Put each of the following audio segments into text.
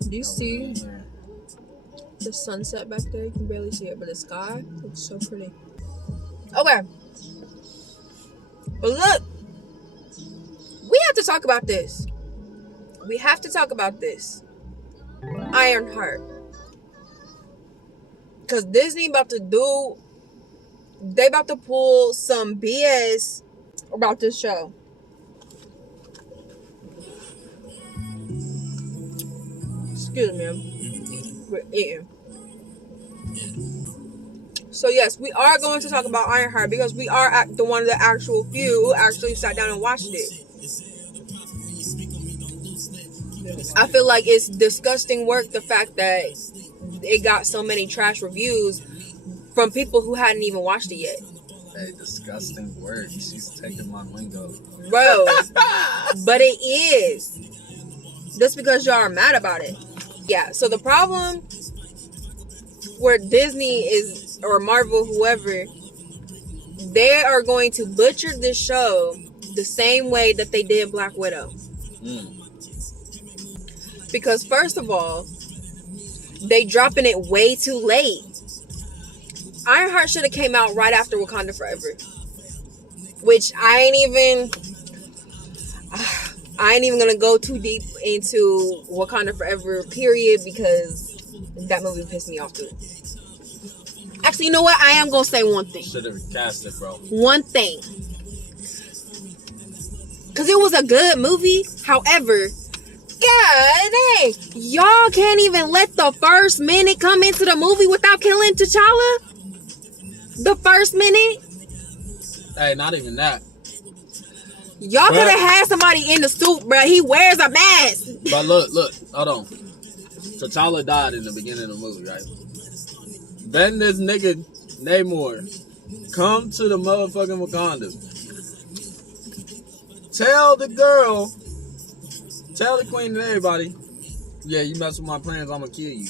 Do you see the sunset back there? You can barely see it, but the sky looks so pretty. Okay. But look, we have to talk about this. We have to talk about this. Ironheart. Because Disney they about to pull some BS about this show. Excuse me. We're eating. So yes, we are going to talk about Ironheart because we are the one of the actual few who actually sat down and watched it. I feel like it's disgusting work, the fact that it got so many trash reviews from people who hadn't even watched it yet. Hey, disgusting work. She's taking my lingo. Bro, but it is. Just because y'all are mad about it. Yeah, so the problem where Disney is, or Marvel, whoever, they are going to butcher this show the same way that they did Black Widow. Because first of all, they dropping it way too late. Ironheart should have came out right after Wakanda Forever, which I ain't even gonna go too deep into Wakanda Forever, period, because that movie pissed me off too. Actually, you know what? I am gonna say one thing. Should have cast it, bro. One thing. Because it was a good movie. However, God dang, y'all can't even let the first minute come into the movie without killing T'Challa? The first minute? Hey, not even that. Y'all could have had somebody in the suit, bro. He wears a mask. But look, hold on. T'Challa died in the beginning of the movie, right? Then this nigga, Namor, come to the motherfucking Wakanda. Tell the queen and everybody, yeah, you mess with my plans, I'm gonna kill you.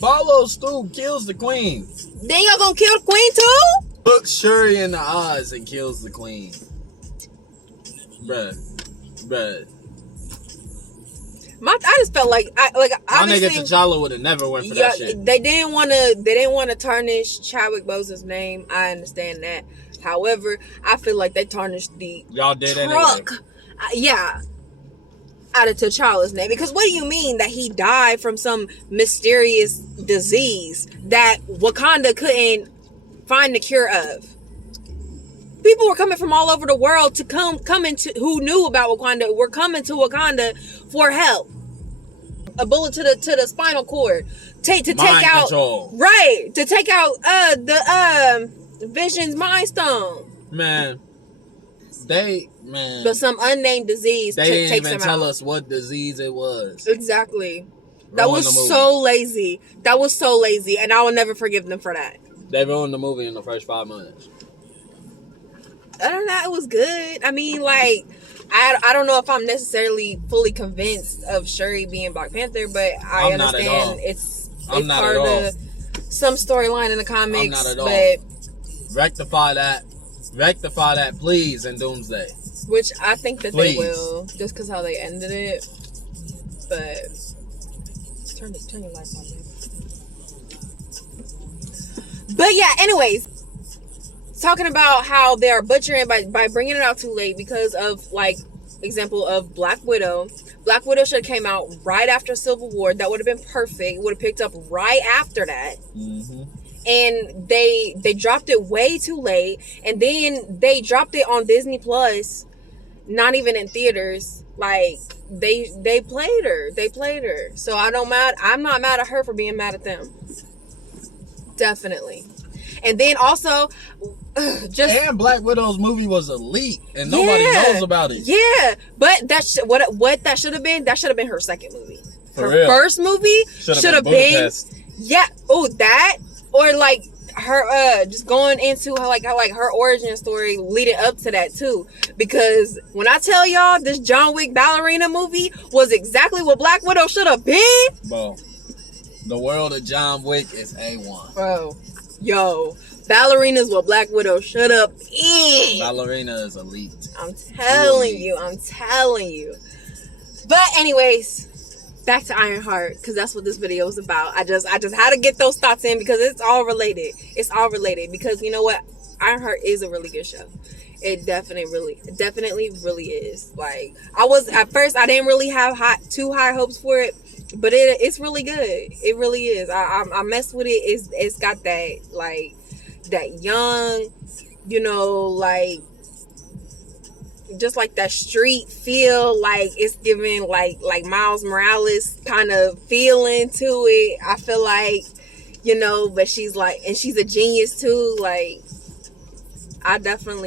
Follow Stu kills the queen. Then y'all gonna kill the queen too? Looks Shuri in the eyes and kills the queen. Bruh. I just felt like my nigga T'Challa would have never went for that shit. They didn't want to tarnish Chadwick Boseman's name. I understand that. However, I feel like they tarnished the y'all did truck. Anyway. Yeah. Out of T'Challa's name, because what do you mean that he died from some mysterious disease that Wakanda couldn't find the cure of? People were coming from all over the world to come into, who knew about Wakanda, were coming to Wakanda for help. A bullet to the spinal cord, to take out the Vision's Mind Stone. Man. But some unnamed disease they didn't even tell us what disease it was. Exactly. That was so lazy. And I will never forgive them for that. They ruined the movie in the first 5 minutes. Other than that, it was good. I mean, like, I don't know if I'm necessarily fully convinced of Shuri being Black Panther, but I understand it's part of some storyline in the comics. I'm not at all. But rectify that, please, in Doomsday. Which I think that they will, just because how they ended it. But turn your lights on, baby. But yeah, anyways, talking about how they are butchering by bringing it out too late because of, like, example of Black Widow. Black Widow should have came out right after Civil War. That would have been perfect. Would have picked up right after that. Mm-hmm. And they dropped it way too late, and then they dropped it on Disney Plus, not even in theaters. Like, they played her. So I'm not mad at her for being mad at them. Definitely. And then also, and Black Widow's movie was elite, and nobody knows about it. Yeah, but what that should have been her second movie. For her real. First movie should have been that. Or like her just going into her origin story leading up to that too. Because when I tell y'all this John Wick ballerina movie was exactly what Black Widow should have been. Bro, the world of John Wick is A1. Bro, ballerina is what Black Widow should have been. Ballerina is elite. I'm telling you. But anyways, back to Ironheart, because that's what this video is about. I just had to get those thoughts in because it's all related. It's all related because you know what? Ironheart is a really good show. It definitely really is. Like, I was at first, I didn't really have too high hopes for it, but it's really good. It really is. I mess with it. It's got that, like, that young, you know, like, just like that street feel. Like, it's giving like Miles Morales kind of feeling to it. I feel like, you know, but she's like, and she's a genius too. Like, I'm messing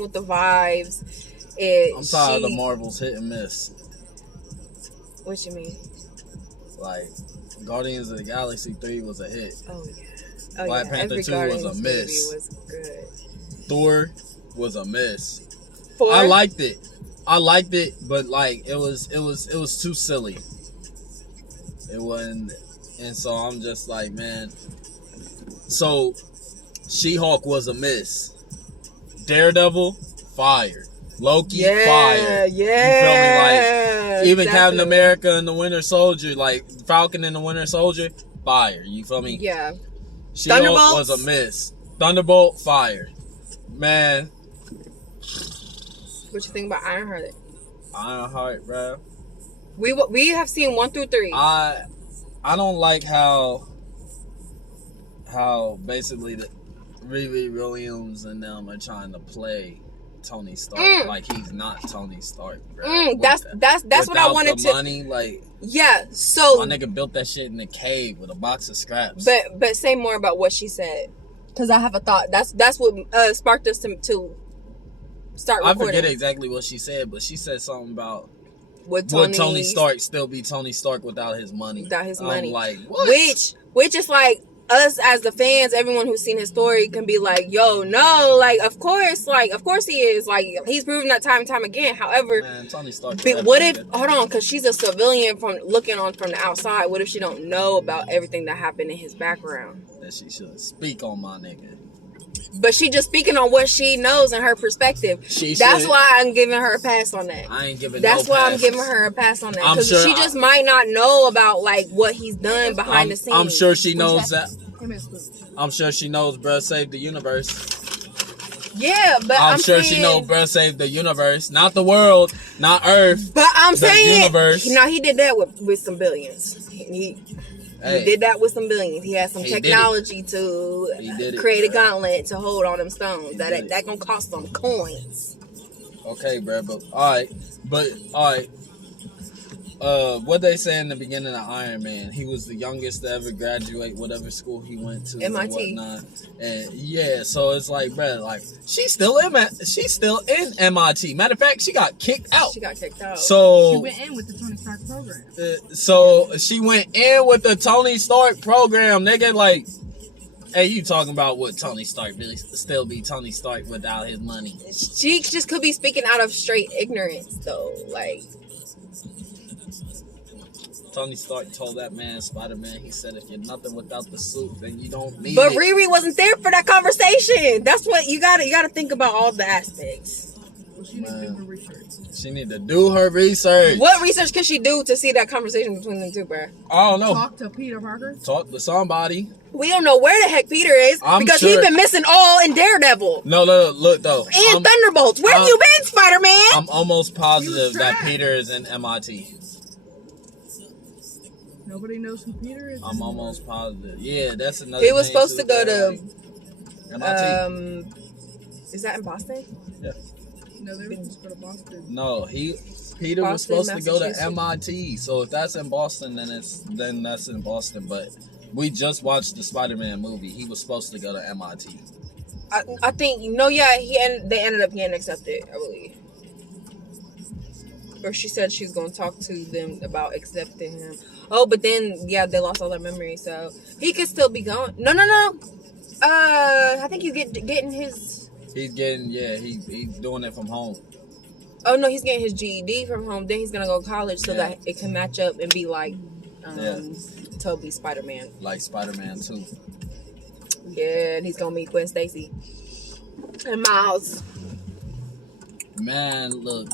with the vibes. I'm tired of the Marvels hit and miss. What you mean? Like, Guardians of the Galaxy 3 was a hit. Oh yeah. Black Panther 2 was a miss. Was good. Thor was a miss. 4? I liked it, but like it was too silly. It wasn't, and so I'm just like, man. So, She-Hulk was a miss. Daredevil, fire. Loki, fire. Yeah. You feel me? Like, even definitely. Captain America and the Winter Soldier, like Falcon and the Winter Soldier, fire. You feel me? Yeah. She-Hulk was a miss. Thunderbolt, fire. Man. What you think about Ironheart? Ironheart, bro. We have seen 1 through 3. I don't like how basically the Riri Williams and them are trying to play Tony Stark like he's not Tony Stark, bro. That's what I wanted to. Money, like, yeah. So my nigga built that shit in the cave with a box of scraps. But say more about what she said, because I have a thought. That's what sparked us to start recording. I forget exactly what she said, but she said something about would Tony Stark still be Tony Stark without his money? Without his money, like, what? Which is like, us as the fans, everyone who's seen his story can be like, yo, no, like, of course he is. Like, he's proven that time and time again. However, man, Tony Stark. But what if, hold on, because she's a civilian from looking on from the outside. What if she don't know about everything that happened in his background? That she should speak on, my nigga. But she just speaking on what she knows and her perspective. That's why I'm giving her a pass on that. I ain't giving. That's no why passes. I'm giving her a pass on that, because sure she just might not know about like what he's done behind the scenes. I'm sure she knows that. I'm sure she knows bruh saved the universe. Yeah, but I'm sure saying, she knows bruh saved the universe, not the world, not Earth. But I'm saying, universe. He did that with some billions. He did that with some billions. He had some technology to create a gauntlet to hold all them stones. That gonna cost some coins. Okay, bro, but all right. What they say in the beginning of Iron Man, he was the youngest to ever graduate whatever school he went to, MIT. and whatnot. And yeah, so it's like, bro, like she's still in MIT. Matter of fact, she got kicked out. So she went in with the Tony Stark program. So she went in with the Tony Stark program, nigga. Like, hey, you talking about what Tony Stark really still be Tony Stark without his money? She just could be speaking out of straight ignorance, though. Like, Tony Stark told that man, Spider-Man, he said, if you're nothing without the suit, then you don't need but it. But Riri wasn't there for that conversation. That's what you gotta think about, all the aspects. Well, she need to do her research. She need to do her research. What research can she do to see that conversation between them two, bro? I don't know. Talk to Peter Parker. Talk to somebody. We don't know where the heck Peter is, because he's been missing all in Daredevil. No, look though. And Thunderbolts. Where have you been, Spider-Man? I'm almost positive that Peter is in MIT. Nobody knows who Peter is. I'm almost positive. Yeah, that's another. He was supposed to go to MIT. Is that in Boston? Yeah. No, they were supposed to go to Boston. No, Peter was supposed to go to MIT. So if that's in Boston, then that's in Boston. But we just watched the Spider-Man movie. He was supposed to go to MIT. I think they ended up getting accepted, I believe. Or she said she was going to talk to them about accepting him. Oh, but then, they lost all their memory, so he could still be going. No. I think he's getting his... He's he's doing it from home. Oh, no, he's getting his GED from home. Then he's going to go to college so that it can match up and be like Toby Spider-Man. Like Spider-Man 2. Yeah, and he's going to meet Gwen Stacy. And Miles. Man, look.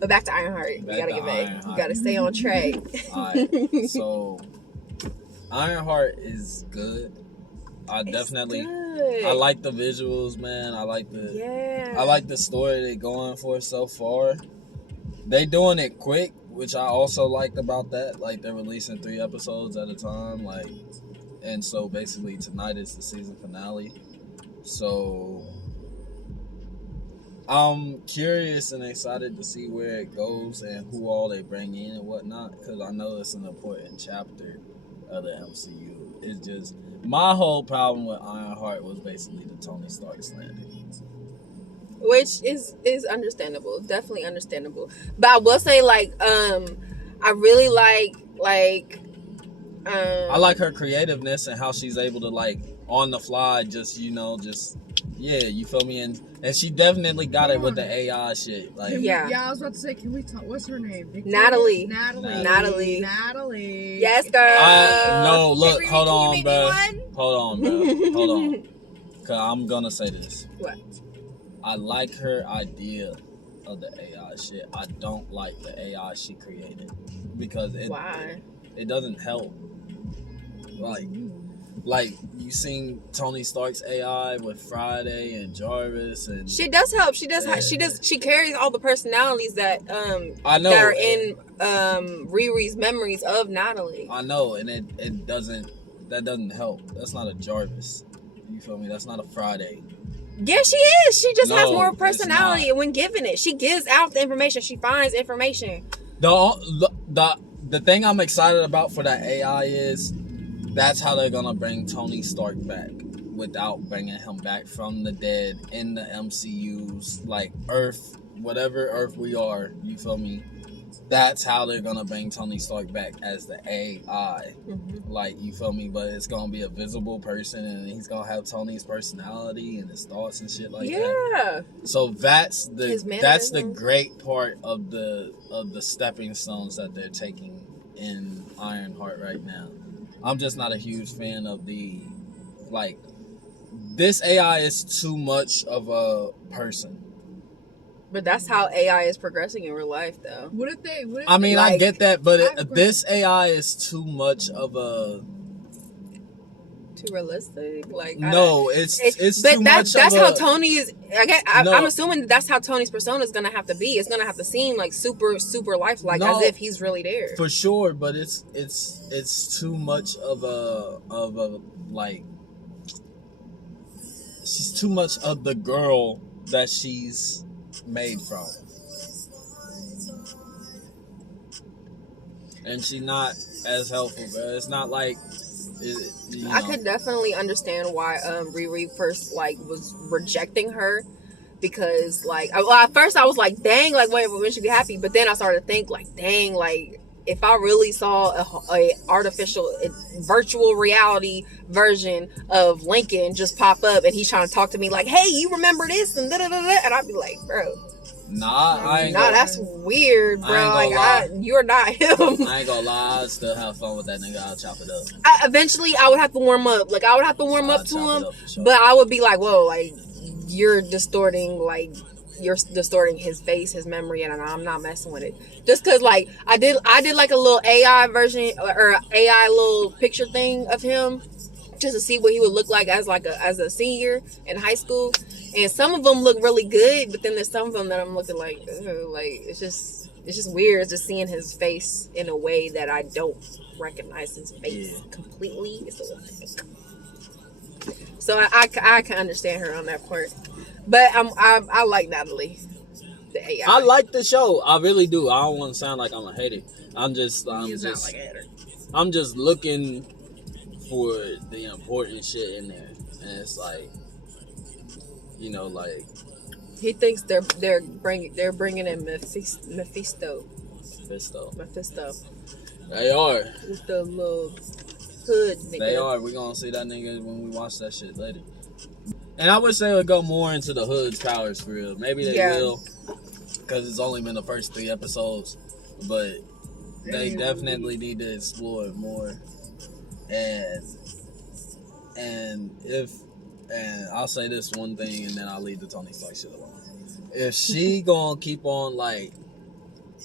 But back to Ironheart. Back You gotta to get back. Ironheart. You gotta stay on track. Alright, so Ironheart is good. I definitely, good. I like the visuals, man. I like the story they're going for so far. They doing it quick, which I also liked about that. Like they're releasing 3 episodes at a time, like, and so basically tonight is the season finale. So I'm curious and excited to see where it goes and who all they bring in and whatnot, because I know it's an important chapter of the MCU. It's just my whole problem with Ironheart was basically the Tony Stark slander. Which is understandable, definitely understandable. But I will say, like, I really like, I like her creativeness and how she's able to, like, on the fly, just, yeah, you feel me? And she definitely got it with the AI shit. Like, Yeah. I was about to say, can we talk? What's her name? Natalie. Natalie. Yes, girl. no, look, hold on, Can you bro. make me one? Hold on. Cause I'm gonna say this. What? I like her idea of the AI shit. I don't like the AI she created because Why? it doesn't help. Like you seen Tony Stark's AI with Friday and Jarvis, and She does help. She carries all the personalities that I know that are in Riri's memories of Natalie. I know, and it doesn't help. That's not a Jarvis. You feel me? That's not a Friday. Yeah, she is. She just has No, more it's personality not. when giving it. She gives out the information. She finds information. The thing I'm excited about for that AI is that's how they're gonna bring Tony Stark back without bringing him back from the dead in the MCU's, like, Earth, whatever Earth we are, you feel me? That's how they're gonna bring Tony Stark back as the AI. Mm-hmm. Like, you feel me? But it's gonna be a visible person, and he's gonna have Tony's personality and his thoughts and shit like that. Yeah. So that's the mannerisms. great part of the stepping stones that they're taking in Ironheart right now. I'm just not a huge fan of the, like, this AI is too much of a person. But that's how AI is progressing in real life, though. I mean, I get that, but I have a this AI is too much of a. Too realistic, like No, it's but too that's much. That's how Tony is. No. I'm assuming that's how Tony's persona is gonna have to be. It's gonna have to seem like super lifelike, No, as if he's really there. For sure, but it's too much of a like. She's too much of the girl that she's made from, and she's not as helpful, bro. It's not like. I could definitely understand why Riri first, like, was rejecting her, because, like, at first I was like, dang, like, when she be happy, but then I started to think, like, dang, like, if I really saw a artificial virtual reality version of Lincoln just pop up and he's trying to talk to me like, hey, you remember this and and I'd be like, bro, that's weird, bro. You're not him. I ain't gonna lie, I still have fun with that nigga. I'll chop it up. Eventually, I would have to warm up. Like, I would have to warm up to him, sure. but I would be like, whoa, like, you're distorting his face, his memory, and I'm not messing with it. Just cause, like, I did like a little AI version or AI little picture thing of him, just to see what he would look like as a senior in high school. And some of them look really good, but then there's some of them that I'm looking like, like, it's just weird just seeing his face in a way that I don't recognize his face completely. It's a little thick. So I can understand her on that part, but I like Natalie, the AI. I like the show. I really do. I don't want to sound like I'm a hater. I'm just looking for the important shit in there, and it's like, like, he thinks they're bringing in Mephisto. They are. With the little hood nigga. They are. We're gonna see that nigga when we watch that shit later. And I wish they would go more into the hood's powers for real. Maybe they will, because it's only been the first 3 episodes, but they definitely need to explore it more. And I'll say this one thing, and then I'll leave the Tony Stark shit alone. If she gonna keep on, like,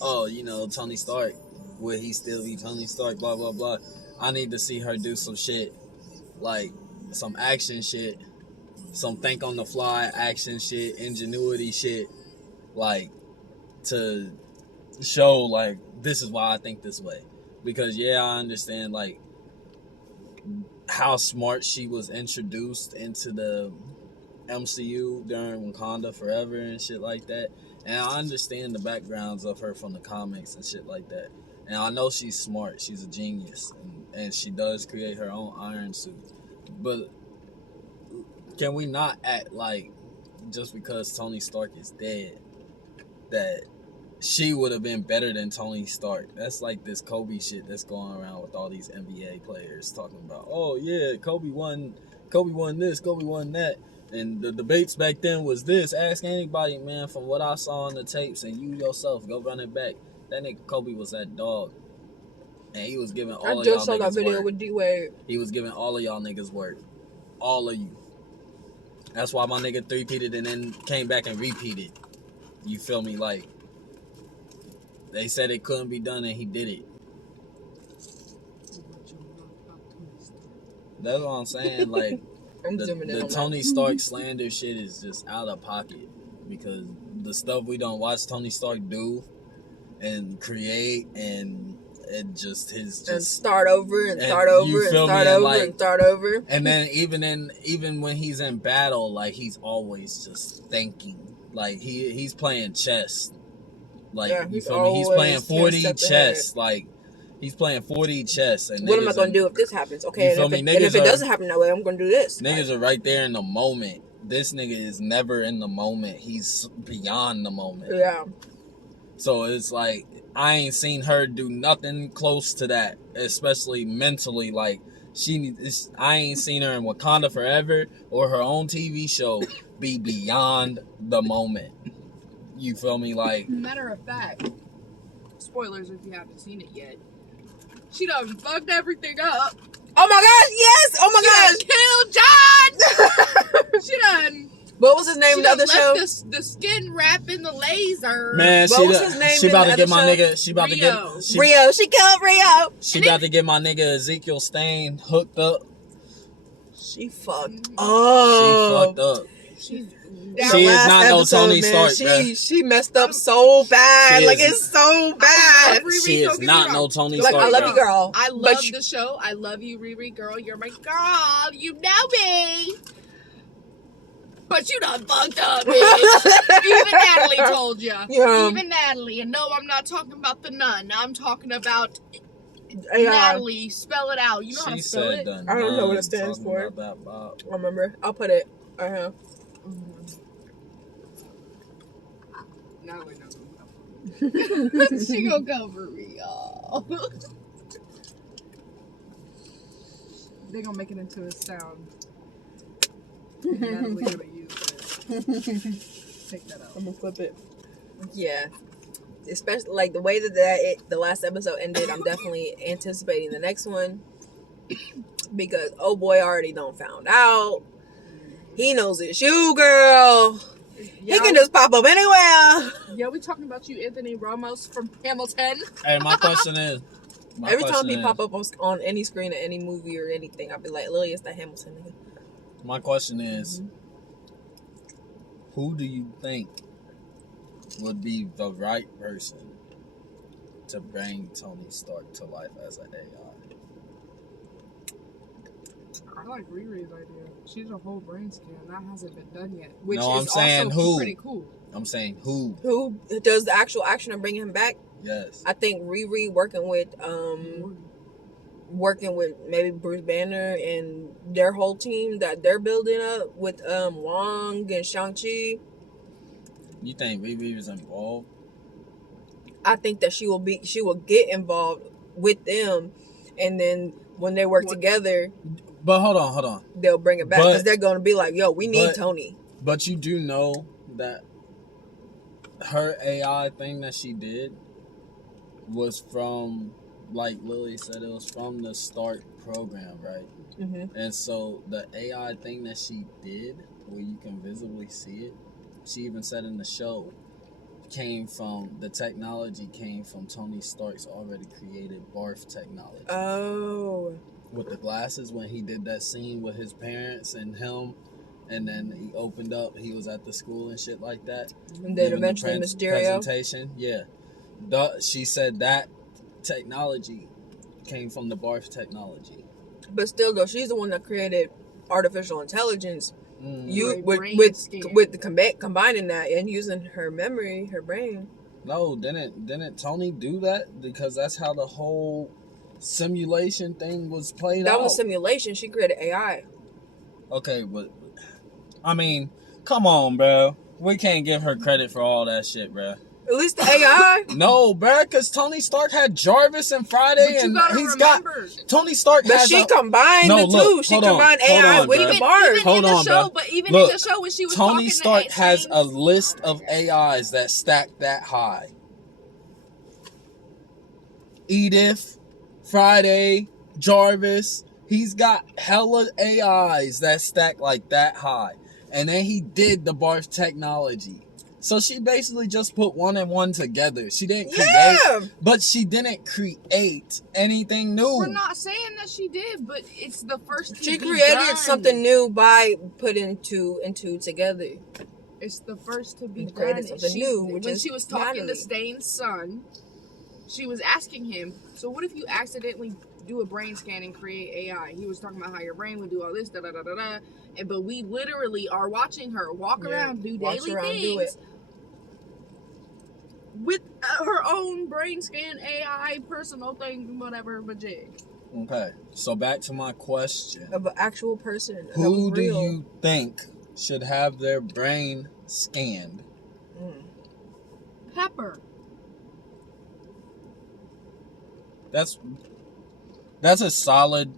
oh, Tony Stark, would he still be Tony Stark? Blah blah blah. I need to see her do some shit, like some action shit, some think on the fly action shit, ingenuity shit, like to show like this is why I think this way. Because yeah, I understand like how smart she was introduced into the MCU during Wakanda Forever and shit like that. And I understand the backgrounds of her from the comics and shit like that. And I know she's smart. She's a genius. And she does create her own iron suit. But can we not act like just because Tony Stark is dead that she would have been better than Tony Stark? That's like this Kobe shit that's going around with all these NBA players talking about, oh yeah, Kobe won this, Kobe won that. And the debates back then was this. Ask anybody, man, from what I saw on the tapes, and you yourself, go run it back. That nigga Kobe was that dog. And he was giving all of y'all niggas work. I just saw that video with D-Wade. He was giving all of y'all niggas work. All of you. That's why my nigga three-peated and then came back and repeated. You feel me? Like, they said it couldn't be done and he did it. That's what I'm saying. Like, the Tony Stark slander shit is just out of pocket. Because the stuff we don't watch Tony Stark do and create and just and start over and start over and start over and start over. And then even when he's in battle, like he's always just thinking. Like he's playing chess. Like you feel me? He's playing 4D chess. Like he's playing 4D chess. And what am I gonna do if this happens? Okay, and if it doesn't happen that way, I'm gonna do this. Niggas are right there in the moment. This nigga is never in the moment. He's beyond the moment. Yeah. So it's like I ain't seen her do nothing close to that, especially mentally. Like I ain't seen her in Wakanda Forever or her own TV show be beyond the moment. You feel me? Like, matter of fact, spoilers if you haven't seen it yet. She done fucked everything up. Oh my gosh, yes! Oh my gosh! Killed John! She done. What was his name in the other show? The skin wrap in the laser. Man, what was his name? She about to get my nigga. Rio. She killed Rio. She about to get my nigga Ezekiel Stain hooked up. She fucked up. She fucked up. She is not no Tony Stark, she messed up so bad. Like, it's so bad. She is not no Tony Stark. I love you, girl. I love the show. I love you, Riri, girl. You're my girl. You know me. But you done fucked up, bitch. Even Natalie told you. Yeah. Even Natalie. And no, I'm not talking about the nun. I'm talking about Natalie. Spell it out. You know how to spell it? I don't know what it stands for. I remember. I'll put it. Natalie knows. She gonna cover me, y'all. They gonna make it into a sound. Natalie gonna use it. Take that out. I'm gonna flip it. Yeah. Especially like the way that the last episode ended, I'm definitely anticipating the next one. Because oh boy already done found out. He knows it's you, girl. He can just pop up anywhere. Yeah, we talking about you, Anthony Ramos from Hamilton. Hey, my question is. Every time he pop up on any screen of any movie or anything, I'll be like, Lily, it's that Hamilton nigga. My question is, who do you think would be the right person to bring Tony Stark to life as an AI? I like Riri's idea. She's a whole brain scan. That hasn't been done yet. Which no, I'm saying who. Pretty cool. I'm saying who. Who does the actual action of bringing him back? Yes. I think Riri working with maybe Bruce Banner and their whole team that they're building up with Wong and Shang-Chi. You think Riri is involved? I think that she will get involved with them, and then when they work together. But hold on. They'll bring it back because they're going to be like, yo, we need Tony. But you do know that her AI thing that she did was from, like Lily said, it was from the Stark program, right? Mm-hmm. And so the AI thing that she did, where you can visibly see it, she even said in the show, technology came from Tony Stark's already created barf technology. Oh. With the glasses, when he did that scene with his parents and him, and then he opened up, he was at the school and shit like that. And then eventually Mysterio. Presentation, yeah. She said that technology came from the barf technology. But still, though, she's the one that created artificial intelligence. You combining that and using her memory, her brain. No, didn't Tony do that? Because that's how the whole simulation thing was played out. That was simulation. She created AI. Okay, but I mean, come on, bro. We can't give her credit for all that shit, bro. At least the AI. No, bro, because Tony Stark had Jarvis and Friday, and he's got Tony Stark. But she combined the two. She combined AI with the bars. Hold on, bro. But even in the show when she was Tony Stark has a list of AIs that stack that high. Edith, Friday, Jarvis. He's got hella AIs that stack like that high. And then he did the barf technology. So she basically just put one and one together. She didn't create, but she didn't create anything new. We're not saying that she did, but it's the first. She created something new by putting two and two together. It's the first to be created something new. When she was talking to Stain's son, she was asking him, "So what if you accidentally do a brain scan and create AI?" He was talking about how your brain would do all this, da da da da da. But we literally are watching her walk around, do daily things with her own brain scan, AI, personal thing, whatever, but jig. Okay, so back to my question. Of an actual person. Who do you think should have their brain scanned? Pepper. That's a solid...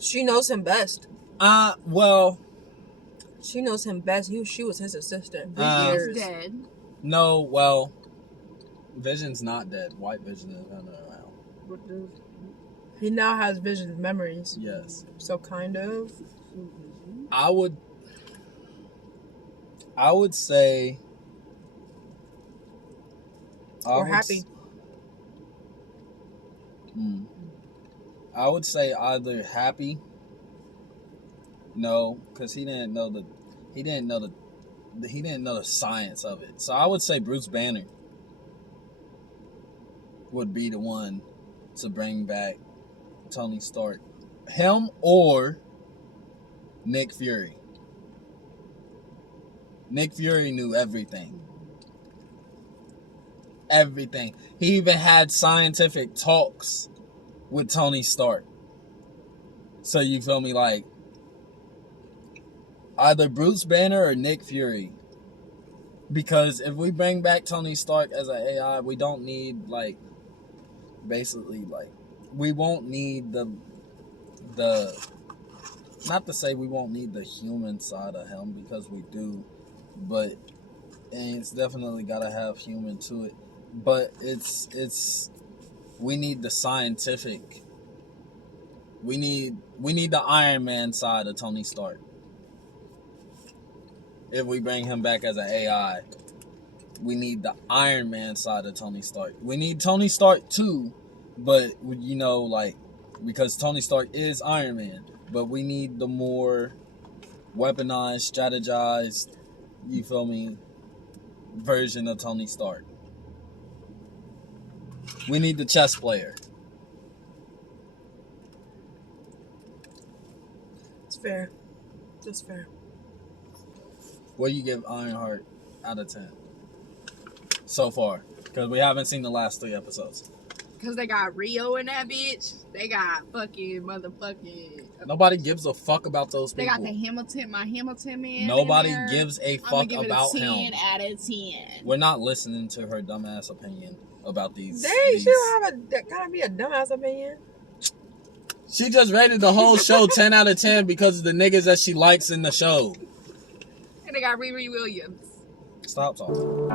She knows him best. Well... She knows him best. She was his assistant for years. He's dead. No, well... Vision's not dead. White Vision is running around. He now has Vision's memories. Yes. So kind of. I would say... Or Happy. I would say either Happy. No, because he didn't know the science of it. So I would say Bruce Banner would be the one to bring back Tony Stark. Him or Nick Fury. Nick Fury knew everything. Everything. He even had scientific talks with Tony Stark. So you feel me, like either Bruce Banner or Nick Fury. Because if we bring back Tony Stark as an AI, we don't need we won't need the not to say we won't need the human side of him, because we do, but it's definitely gotta have human to it. But it's we need the scientific. We need the Iron Man side of Tony Stark. If we bring him back as an AI, we need the Iron Man side of Tony Stark. We need Tony Stark too, but because Tony Stark is Iron Man, but we need the more weaponized, strategized, you feel me, version of Tony Stark. We need the chess player. It's fair. That's fair. What do you give Ironheart out of 10 so far? Because we haven't seen the last 3 episodes. Because they got Rio in that bitch. They got fucking motherfucking... Nobody gives a fuck about those people. They got my Hamilton man. Nobody gives a fuck about him. 10 out of 10. We're not listening to her dumbass opinion about these. She don't have gotta be a dumbass opinion. She just rated the whole show 10 out of 10 because of the niggas that she likes in the show. And they got Riri Williams. Stop talking.